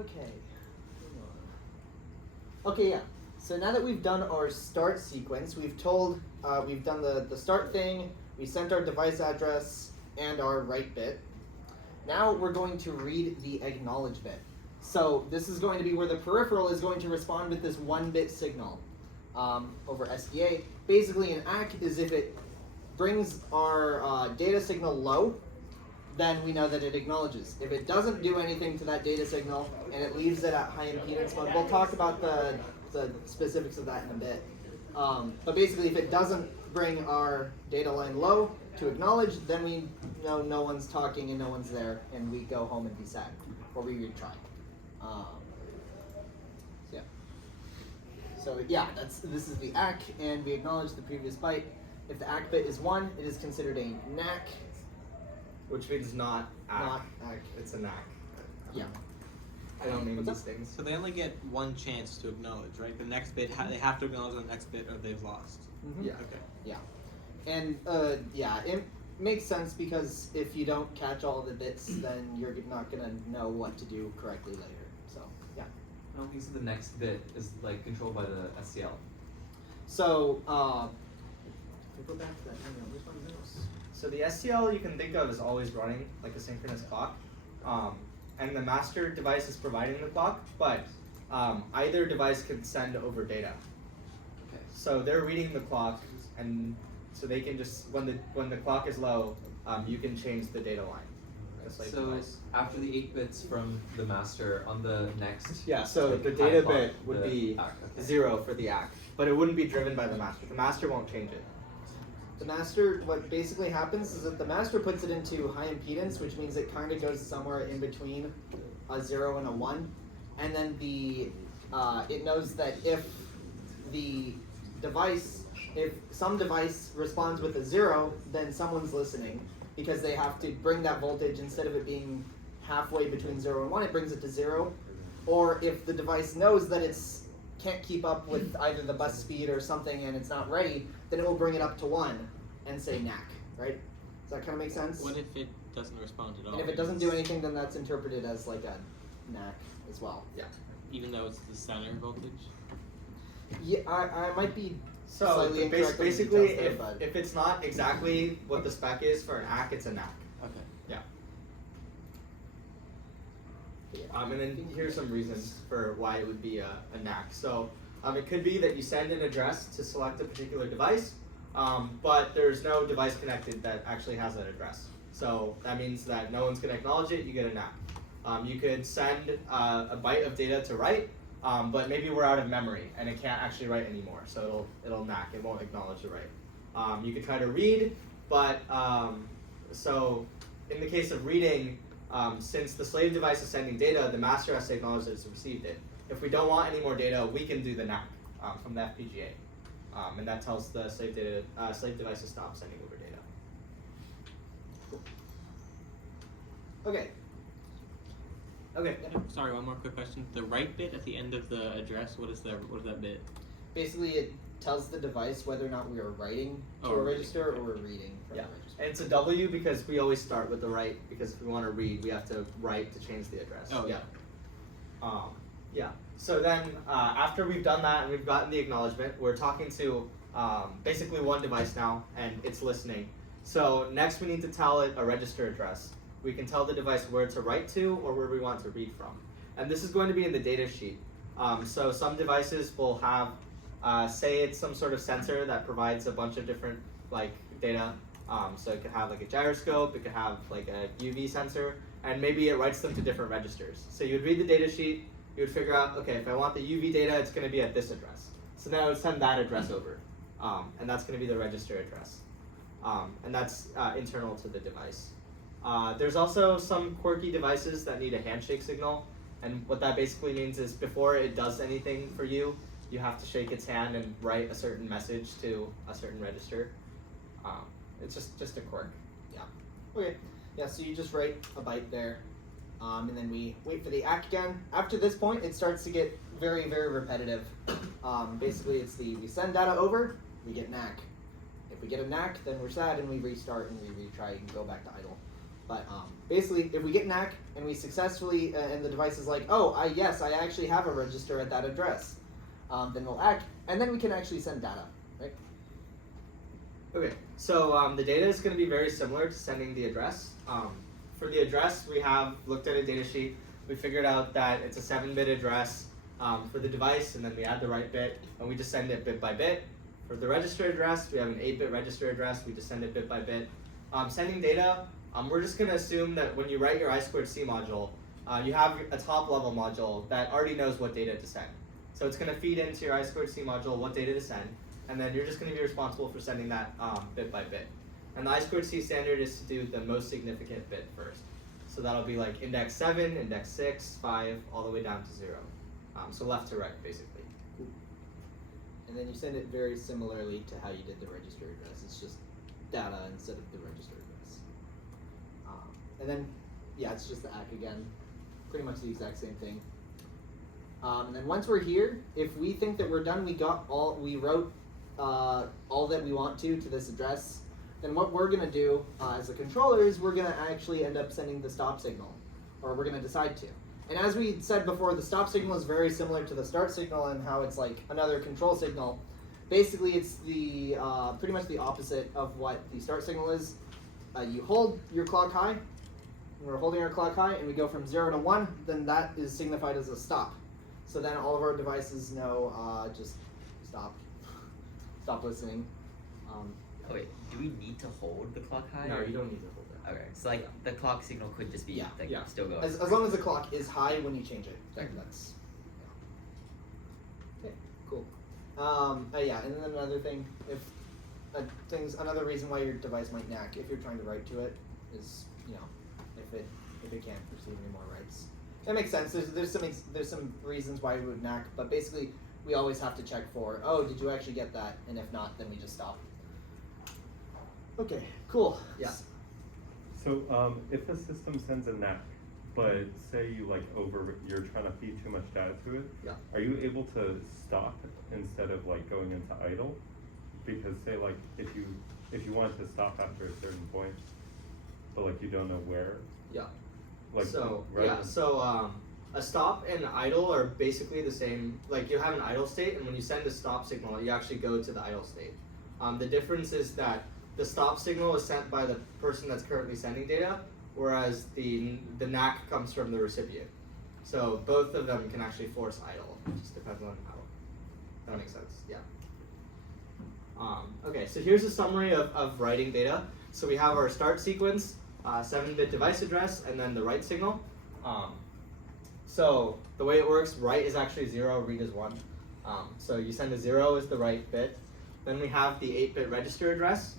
Okay. Okay, yeah. So now that we've done our start sequence, we've done the start thing, we sent our device address and our write bit. Now we're going to read the acknowledge bit. So this is going to be where the peripheral is going to respond with this 1-bit signal over SDA. Basically an ACK is if it brings our data signal low, then we know that it acknowledges. If it doesn't do anything to that data signal and it leaves it at high impedance mode, we'll talk about the specifics of that in a bit. But basically if it doesn't bring our data line low to acknowledge, then we know no one's talking and no one's there and we go home and be sad, or we retry. So yeah, this is the ACK, and we acknowledge the previous byte. If the ACK bit is 1, it is considered a NAC. Which means not ACK. Not ACK. It's a NAC. Yeah. I don't name What's these up? things. So they only get 1 chance to acknowledge, right? The next bit, they have to acknowledge the next bit or they've lost. Mm-hmm. Yeah. Okay. Yeah. And yeah, it makes sense because if you don't catch all the bits, then you're not gonna know what to do correctly later. So yeah. I don't think so. The next bit is like controlled by the SCL. So if we go back to that email, which one is this? So the SCL you can think of as always running like a synchronous clock. And the master device is providing the clock, but either device can send over data. Okay. So they're reading the clock, and so they can just when the clock is low, you can change the data line. The slave So device. after the 8 bits from the master on the next. Yeah, so like, the high data clock, bit would the be ACK, okay. 0 for the ACK, but it wouldn't be driven by the master. The master won't change it. The master, what basically happens is that the master puts it into high impedance, which means it kind of goes somewhere in between a 0 and a 1, and then it knows that if some device responds with a 0, then someone's listening, because they have to bring that voltage, instead of it being halfway between 0 and 1, it brings it to 0. Or if the device knows that it's can't keep up with either the bus speed or something and it's not ready, then it will bring it up to 1 and say NAC, right? Does that kind of make sense? What if it doesn't respond at all? And if it doesn't do anything, then that's interpreted as like a NAC as well. Yeah. Even though it's the center voltage? Yeah, I might be So slightly the incorrect on the basically, details there, but if it's not exactly what the spec is for an ACK, it's a NAC. Okay. And then here's some reasons for why it would be a NAC. So it could be that you send an address to select a particular device, but there's no device connected that actually has that address. So that means that no one's going to acknowledge it, you get a NAC. You could send a byte of data to write, but maybe we're out of memory and it can't actually write anymore, so it'll NAC, it won't acknowledge the write. You could try to read, but so in the case of reading, since the slave device is sending data, the master has to acknowledge that it's received it. If we don't want any more data, we can do the NAC from the FPGA, and that tells the slave device to stop sending over data. okay. Okay. Sorry, one more quick question. The write bit at the end of the address, what is that bit? Basically, it tells the device whether or not we are writing to Oh, a reading, register okay. or we're reading from Yeah. a register. And it's a W because we always start with the write, because if we want to read, we have to write to change the address. Oh, yeah. Yeah. So then, after we've done that and we've gotten the acknowledgement, we're talking to basically one device now, and it's listening. So next, we need to tell it a register address. We can tell the device where to write to or where we want to read from, and this is going to be in the data sheet. So some devices will have, say it's some sort of sensor that provides a bunch of different like data. So it could have like a gyroscope, it could have like a UV sensor, and maybe it writes them to different registers. So you'd read the data sheet, you would figure out, okay, if I want the UV data, it's going to be at this address. So then I would send that address over, and that's going to be the register address. And that's internal to the device. There's also some quirky devices that need a handshake signal, and what that basically means is before it does anything for you, you have to shake its hand and write a certain message to a certain register. It's just a quirk. Yeah. Okay. Yeah, so you just write a byte there, and then we wait for the ACK again. After this point, it starts to get very, very repetitive. Basically, it's we send data over, we get an ACK. If we get a NAC, then we're sad and we restart and we retry and go back to idle. But basically, if we get an ACK and we successfully, and the device is like, oh, yes, I actually have a register at that address, then we'll ACK, and then we can actually send data, right? Okay, so the data is going to be very similar to sending the address. For the address, we have looked at a data sheet. We figured out that it's a 7-bit address for the device, and then we add the right bit, and we just send it bit by bit. For the register address, we have an 8-bit register address. We just send it bit by bit. Sending data, we're just going to assume that when you write your I2C module, you have a top-level module that already knows what data to send. So it's going to feed into your I2C module what data to send, and then you're just going to be responsible for sending that bit by bit. And the I2C standard is to do the most significant bit first. So that'll be like index 7, index 6, 5, all the way down to 0. So left to right, basically. And then you send it very similarly to how you did the register address. It's just data instead of the register address. And then, yeah, it's just the ACK again. Pretty much the exact same thing. And then once we're here, if we think that we're done, we wrote all that we want to this address, then what we're gonna do as a controller is we're gonna actually end up sending the stop signal, or we're gonna decide to. And as we said before, the stop signal is very similar to the start signal and how it's like another control signal. Basically, it's the pretty much the opposite of what the start signal is. You hold your clock high, and we're holding our clock high, and we go from 0 to 1, then that is signified as a stop. So then all of our devices know just stop listening. Oh wait, do we need to hold the clock high? No, or- you don't need to hold it. Okay, so like the clock signal could just be like yeah. still going. As long as the clock is high when you change it. That's okay. Cool. Yeah, and then another thing, if another reason why your device might knack if you're trying to write to it is, if it can't receive any more writes. That makes sense. There's some reasons why we would knack, but basically we always have to check for, oh, did you actually get that? And if not, then we just stop. Okay, cool. Yeah. So if a system sends a NAC, but say you're trying to feed too much data to it, Yeah. are you able to stop instead of going into idle? Because say if you want to stop after a certain point, but you don't know where. Yeah. So A stop and idle are basically the same. Like you have an idle state, and when you send a stop signal, you actually go to the idle state. The difference is that the stop signal is sent by the person that's currently sending data, whereas the NAC comes from the recipient. So both of them can actually force idle. It just depends on how. That makes sense. Yeah. Okay, so here's a summary of writing data. So we have our start sequence, 7-bit device address, and then the write signal. So the way it works, write is actually 0, read is 1. So you send a 0 as the write bit. Then we have the 8-bit register address,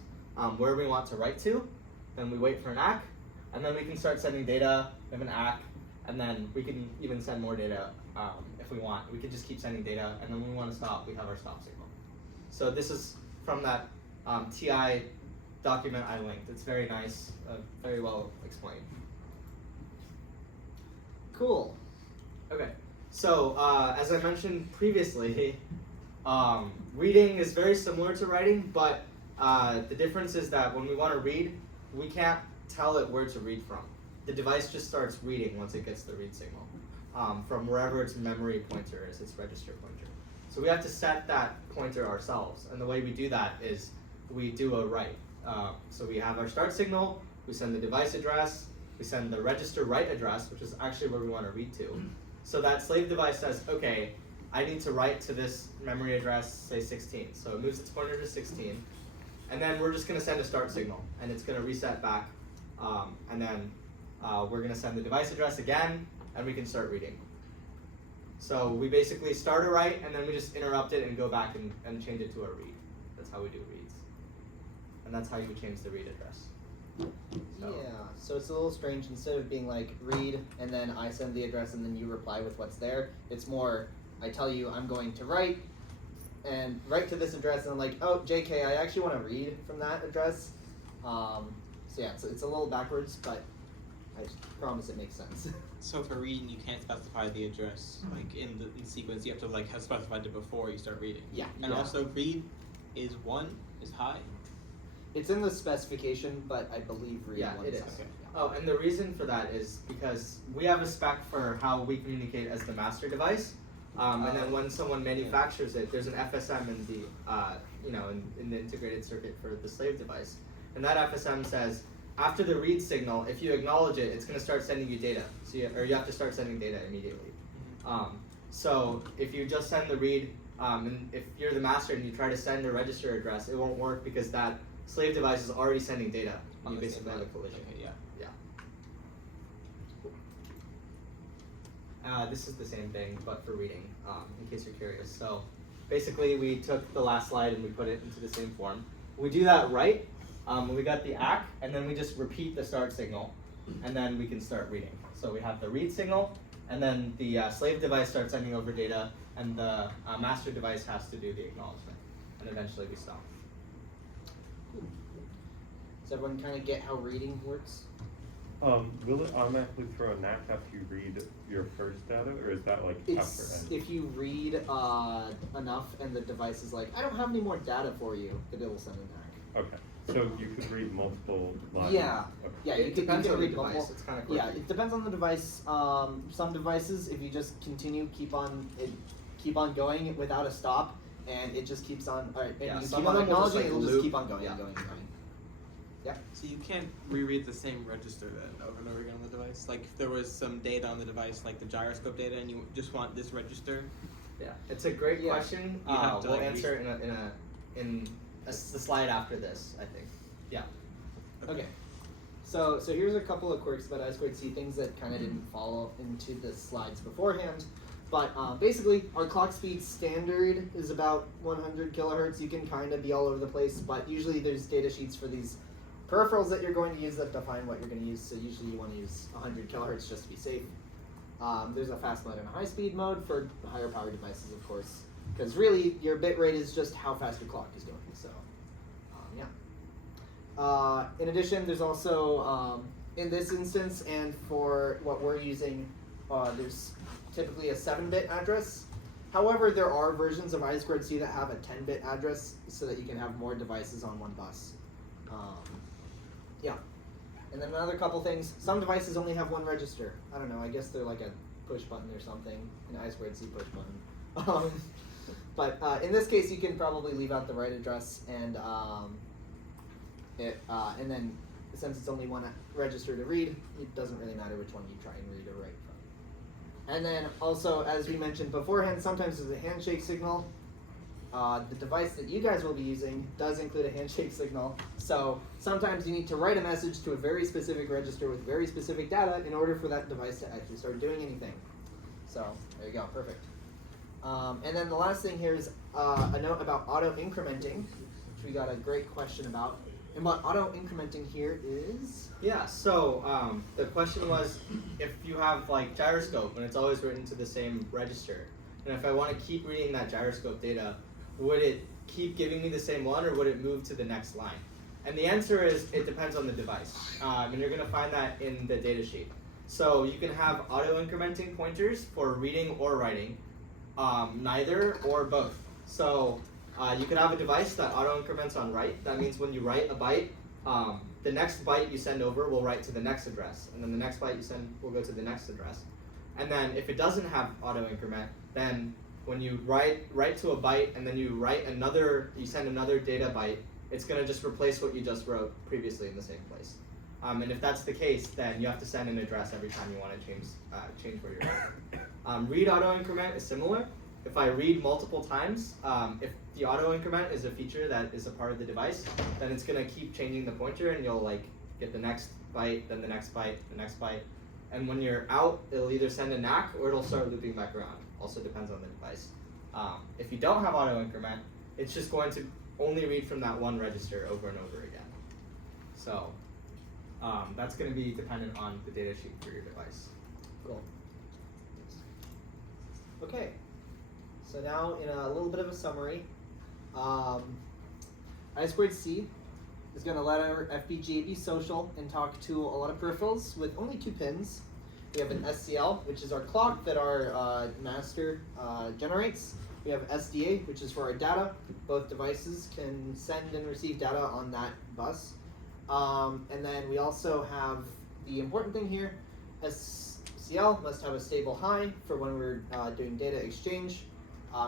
where we want to write to. Then we wait for an ACK, and then we can start sending data. We have an ACK, and then we can even send more data if we want. We could just keep sending data, and then when we want to stop, we have our stop signal. So this is from that TI document I linked. It's very nice, very well explained. Cool. Okay, so as I mentioned previously, reading is very similar to writing, but the difference is that when we want to read, we can't tell it where to read from. The device just starts reading once it gets the read signal. from wherever its memory pointer is, its register pointer. So we have to set that pointer ourselves, and the way we do that is we do a write. So we have our start signal, we send the device address, we send the register write address, which is actually where we want to read to. So that slave device says, okay, I need to write to this memory address, say 16. So it moves its pointer to 16, and then we're just going to send a start signal, and it's going to reset back, and then we're going to send the device address again, and we can start reading. So we basically start a write, and then we just interrupt it and go back and change it to a read. That's how we do reads. And that's how you would change the read address. So. Yeah, so it's a little strange. Instead of being like read and then I send the address and then you reply with what's there, it's more I tell you I'm going to write and write to this address, and I'm like, oh, JK, I actually want to read from that address. So yeah, it's a little backwards, but I promise it makes sense. So for reading, you can't specify the address like in the sequence. You have to like have specified it before you start reading. Yeah. And Yeah. also read is high. It's in the specification, but I believe read Yeah, one it is. second. Okay. Oh, and the reason for that is because we have a spec for how we communicate as the master device, and then when someone manufactures it, there's an FSM in the in the integrated circuit for the slave device, and that FSM says after the read signal, if you acknowledge it, it's going to start sending you data. So you have to start sending data immediately. So if you just send the read, and if you're the master and you try to send a register address, it won't work because that slave device is already sending data. You basically have a collision. Okay, yeah. This is the same thing, but for reading, in case you're curious. So basically, we took the last slide and we put it into the same form. We do that right. We got the ACK, and then we just repeat the start signal, and then we can start reading. So we have the read signal, and then the slave device starts sending over data, and the master device has to do the acknowledgement, and eventually we stop. Does everyone kind of get how reading works? Will it automatically throw a NAC after you read your first data, or is that like It's after if you read enough and the device is like, I don't have any more data for you, then it will send an ACK. Okay, so you could read multiple lines. Yeah. Okay. Yeah, It you depends can on the read device. multiple. It's kind of Yeah, it depends on the device. Some devices, if you just continue, keep on going without a stop, and it just keeps on. And Yeah, you some keep on of them will just, acknowledging, like, it'll just loop. keep on going Yeah. and going and going. So you can't reread the same register then over and over again on the device? Like if there was some data on the device, like the gyroscope data, and you just want this register? Yeah, it's a great Yeah. question. You have to, We'll like, answer in the slide after this, I think. Yeah. Okay. So here's a couple of quirks about I2C, things that kind of didn't follow into the slides beforehand. But basically, our clock speed standard is about 100 kilohertz. You can kind of be all over the place, but usually there's data sheets for these peripherals that you're going to use that define what you're going to use. So usually you want to use 100 kilohertz just to be safe. There's a fast mode and a high speed mode for higher power devices, of course, because really your bit rate is just how fast your clock is going. So yeah. In addition, there's also in this instance and for what we're using, there's typically a 7-bit address. However, there are versions of I2C that have a 10-bit address so that you can have more devices on one bus. Yeah. And then another couple things. Some devices only have one register. I don't know, I guess they're like a push button or something, an I2C push button. But in this case, you can probably leave out the write address and then since it's only one register to read, it doesn't really matter which one you try and read or write from. And then also, as we mentioned beforehand, sometimes there's a handshake signal. The device that you guys will be using does include a handshake signal, so sometimes you need to write a message to a very specific register with very specific data in order for that device to actually start doing anything. So there you go, perfect. And then the last thing here is a note about auto-incrementing, which we got a great question about. And what auto-incrementing here is? Yeah, so the question was if you have like gyroscope and it's always written to the same register, and if I want to keep reading that gyroscope data, would it keep giving me the same one or would it move to the next line? And the answer is it depends on the device, and you're going to find that in the data sheet. So you can have auto-incrementing pointers for reading or writing, neither or both. So you could have a device that auto-increments on write. That means when you write a byte, the next byte you send over will write to the next address, and then the next byte you send will go to the next address. And then if it doesn't have auto increment, then when you write to a byte and then you send another data byte, it's gonna just replace what you just wrote previously in the same place. And if that's the case, then you have to send an address every time you want to change where you're at. Read auto increment is similar. If I read multiple times, if the auto increment is a feature that is a part of the device, then it's gonna keep changing the pointer, and you'll like get the next byte, then the next byte, the next byte. And when you're out, it'll either send a knack or it'll start looping back around. Also depends on the device. If you don't have auto increment, it's just going to only read from that one register over and over again. So that's going to be dependent on the data sheet for your device. Cool. Okay. So now in a little bit of a summary, I2C is going to let our FPGA be social and talk to a lot of peripherals with only 2 pins. We have an SCL, which is our clock that our master generates. We have SDA, which is for our data. Both devices can send and receive data on that bus. And then we also have the important thing here, SCL must have a stable high for when we're doing data exchange.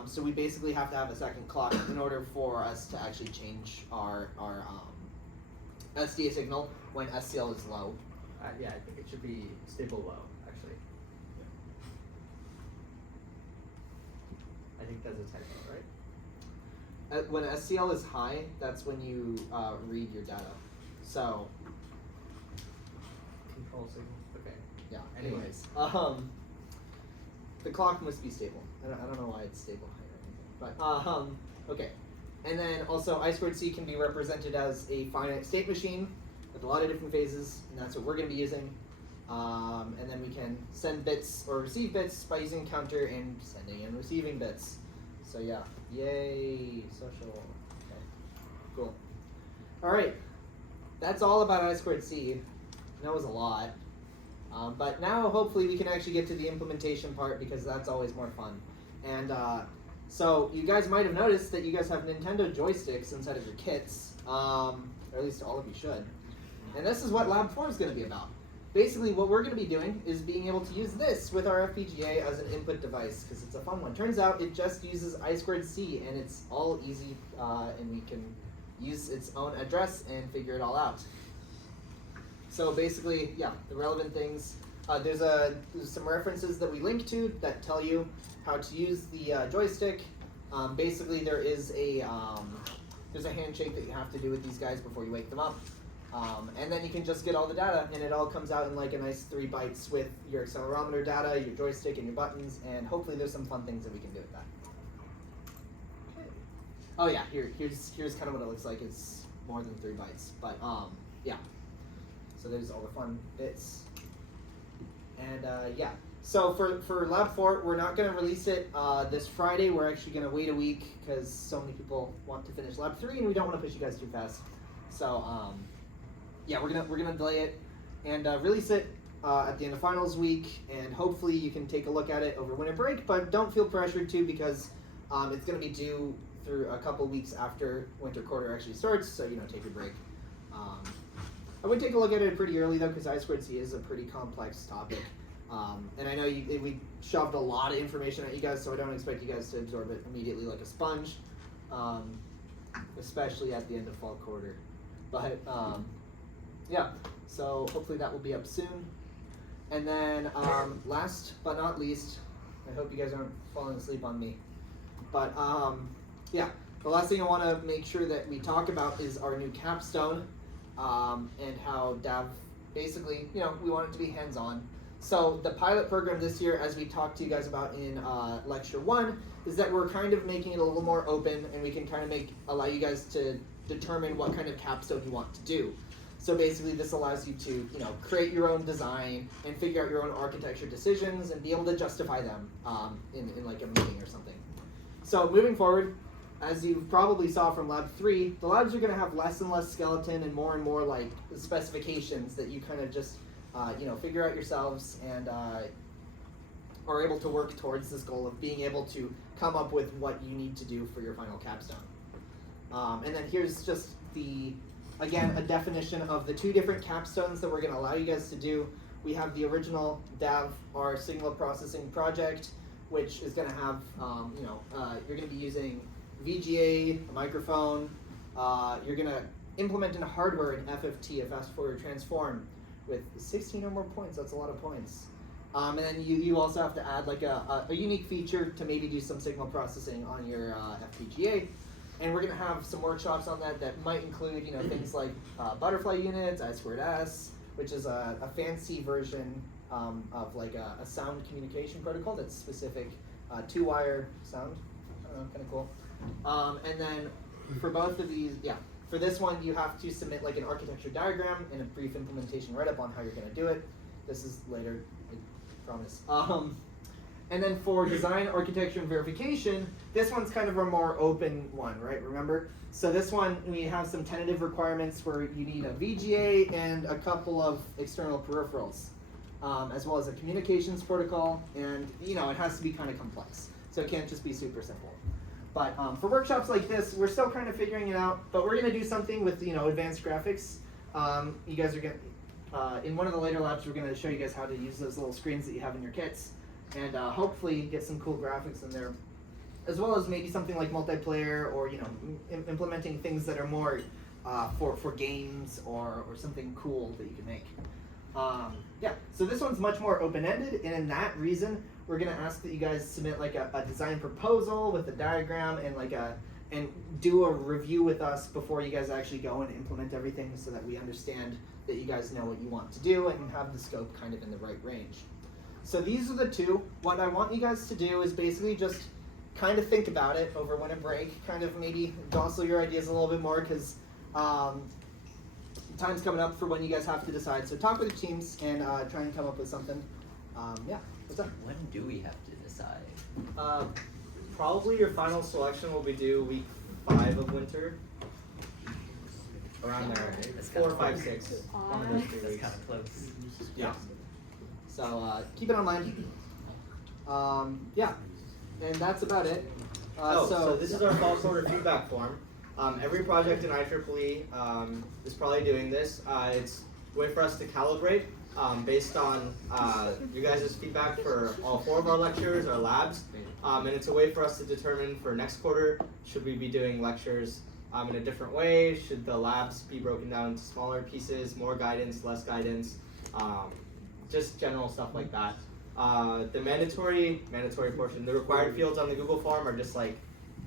So we basically have to have a second clock in order for us to actually change our SDA signal when SCL is low. Yeah, I think it should be stable low, actually. I think that's a typo, right? When SCL is high, that's when you read your data. So, Control signal. Okay. yeah, anyways. The clock must be stable. I don't know why it's stable high or anything. But, okay. And then also I2C can be represented as a finite state machine with a lot of different phases, and that's what we're going to be using. And then we can send bits or receive bits by using counter and sending and receiving bits. So yeah, yay, social. Okay, cool. All right, that's all about I2C. That was a lot. But now hopefully we can actually get to the implementation part, because that's always more fun. And so you guys might have noticed that you guys have Nintendo joysticks inside of your kits, or at least all of you should. And this is what Lab 4 is going to be about. Basically what we're going to be doing is being able to use this with our FPGA as an input device, because it's a fun one. Turns out it just uses I2C, and it's all easy, and we can use its own address and figure it all out. So basically, yeah, the relevant things. There's some references that we link to that tell you how to use the joystick. Basically, there's a handshake that you have to do with these guys before you wake them up. And then you can just get all the data, and it all comes out in like a nice 3 bytes with your accelerometer data, your joystick, and your buttons, and hopefully there's some fun things that we can do with that. Okay. Oh yeah, here's kind of what it looks like. It's more than 3 bytes, but yeah. So there's all the fun bits. And yeah, so for Lab 4, we're not going to release it this Friday. We're actually going to wait a week because so many people want to finish Lab 3, and we don't want to push you guys too fast. So yeah, we're gonna delay it and release it at the end of finals week, and hopefully you can take a look at it over winter break. But don't feel pressured to, because it's going to be due through a couple weeks after winter quarter actually starts. So take your break. I would take a look at it pretty early though, because I2C is a pretty complex topic, and I know we shoved a lot of information at you guys, so I don't expect you guys to absorb it immediately like a sponge, especially at the end of fall quarter. But yeah, so hopefully that will be up soon. And then last but not least, I hope you guys aren't falling asleep on me, but yeah, the last thing I want to make sure that we talk about is our new capstone. And how DAV, basically, we want it to be hands-on. So the pilot program this year, as we talked to you guys about in lecture 1, is that we're kind of making it a little more open, and we can kind of allow you guys to determine what kind of capstone you want to do. So basically this allows you to, create your own design and figure out your own architecture decisions and be able to justify them in like a meeting or something. So moving forward, as you probably saw from Lab 3, the labs are going to have less and less skeleton and more like specifications that you kind of just, figure out yourselves, and are able to work towards this goal of being able to come up with what you need to do for your final capstone. And then here's just again, a definition of the 2 different capstones that we're going to allow you guys to do. we have the original DAV, our signal processing project, which is going to have, you're going to be using VGA, a microphone. You're going to implement in hardware an FFT, a fast forward transform, with 16 or more points. That's a lot of points. And then you also have to add like a unique feature to maybe do some signal processing on your FPGA. And we're going to have some workshops on that might include, things like butterfly units, I2S, which is a fancy version of like a sound communication protocol that's specific, 2-wire sound. I don't know, kind of cool. And then for both of these, for this one, you have to submit like an architecture diagram and a brief implementation write-up on how you're going to do it. This is later, I promise. And then for design, architecture, and verification, this one's kind of a more open one, right? Remember? So this one, we have some tentative requirements where you need a VGA and a couple of external peripherals, as well as a communications protocol, and it has to be kind of complex. So it can't just be super simple. But for workshops like this, we're still kind of figuring it out, but we're going to do something with advanced graphics. You guys are going to, in one of the later labs, we're going to show you guys how to use those little screens that you have in your kits, and hopefully get some cool graphics in there, as well as maybe something like multiplayer, or implementing things that are more for games or something cool that you can make. So this one's much more open-ended, and in that reason, we're gonna ask that you guys submit like a design proposal with a diagram and do a review with us before you guys actually go and implement everything, so that we understand that you guys know what you want to do and have the scope kind of in the right range. So these are the two. What I want you guys to do is basically just kind of think about it over winter break, kind of maybe jostle your ideas a little bit more, because time's coming up for when you guys have to decide. So talk with your teams and try and come up with something. What's up? When do we have to decide? Probably your final selection will be due week 5 of winter. Around there. That's 4, kinda 5, close. 6. One of those 3 That's weeks. kind of close. Yeah. So keep it in mind. And that's about it. So this is our fall quarter feedback form. Every project in IEEE is probably doing this. It's a way for us to calibrate based on you guys' feedback for all 4 of our lectures, our labs, and it's a way for us to determine for next quarter, should we be doing lectures in a different way? Should the labs be broken down into smaller pieces, more guidance, less guidance, just general stuff like that. The mandatory portion, the required fields on the Google form are just like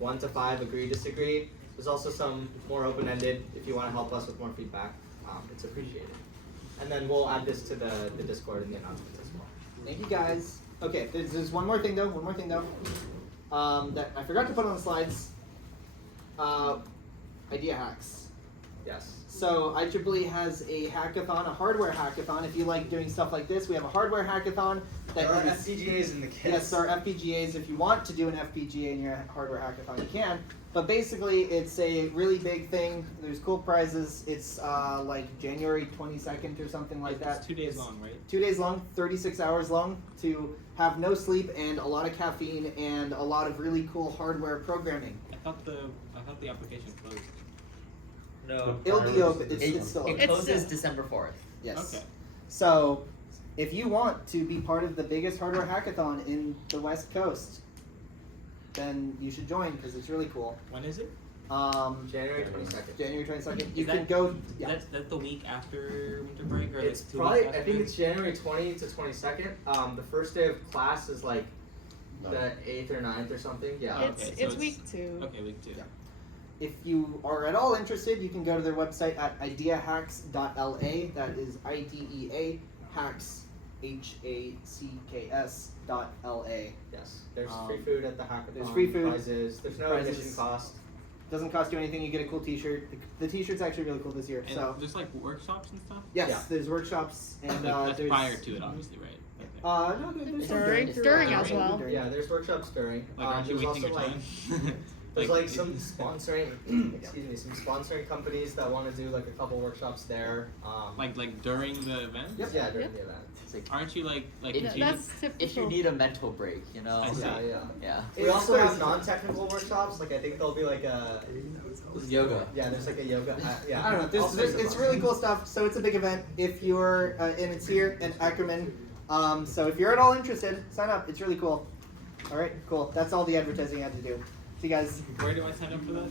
1 to 5, agree, disagree. There's also some more open-ended if you want to help us with more feedback. It's appreciated. And then we'll add this to the Discord and the announcements as well. Thank you guys. Okay, there's one more thing though, that I forgot to put on the slides. Idea hacks. Yes. So IEEE has a hackathon, a hardware hackathon. If you like doing stuff like this, we have a hardware hackathon. There are FPGAs in the kits. Yes, there are FPGAs. If you want to do an FPGA in your hardware hackathon, you can. But basically, it's a really big thing. There's cool prizes. It's like January 22nd or something like that. It's 2 days long, right? 2 days long, 36 hours long, to have no sleep and a lot of caffeine and a lot of really cool hardware programming. I thought the application closed. No. It'll be open. It's still It open. closes December 4th. Yes. Okay. So, if you want to be part of the biggest hardware hackathon in the West Coast, then you should join, because it's really cool. When is it? January 22nd. January 22nd. Is You can that- go. Yeah. That's the week after winter break, or It's like 2 probably, weeks I after? think it's January 20 to 22nd. The first day of class is like the 8th or 9th or something. Yeah. Okay, It's so it's it's- week 2. Okay, week 2. Yeah. If you are at all interested, you can go to their website at ideahacks.la. That is IDEA hacks HACKS.LA. Yes. There's free food at the hackathon. There's free food. Prizes. There's no Prizes. admission cost. Doesn't cost you anything. You get a cool T-shirt. The T-shirt's actually really cool this year. And So there's like workshops and stuff? yes, Yeah. there's workshops and That's there's prior to it, obviously, right? Okay. No, there's some During During as well. Yeah, there's workshops during. Like, aren't you There's wasting also your like time? There's like some sponsoring, some sponsoring companies that want to do like a couple workshops there. Like during the event? Yep. Yeah, during the event. It's like Aren't you like If if you- you That's typical. if you need a mental break, you know. I see. Yeah. We also have non-technical workshops. Like I think there'll be like a Yoga. yeah. There's like a yoga. Yeah. I don't know. All sorts of It's fun. really cool stuff. So it's a big event. If you're and it's here in Ackerman. So if you're at all interested, sign up. It's really cool. All right, cool. That's all the advertising I had to do. See you guys. Where do I sign up for that?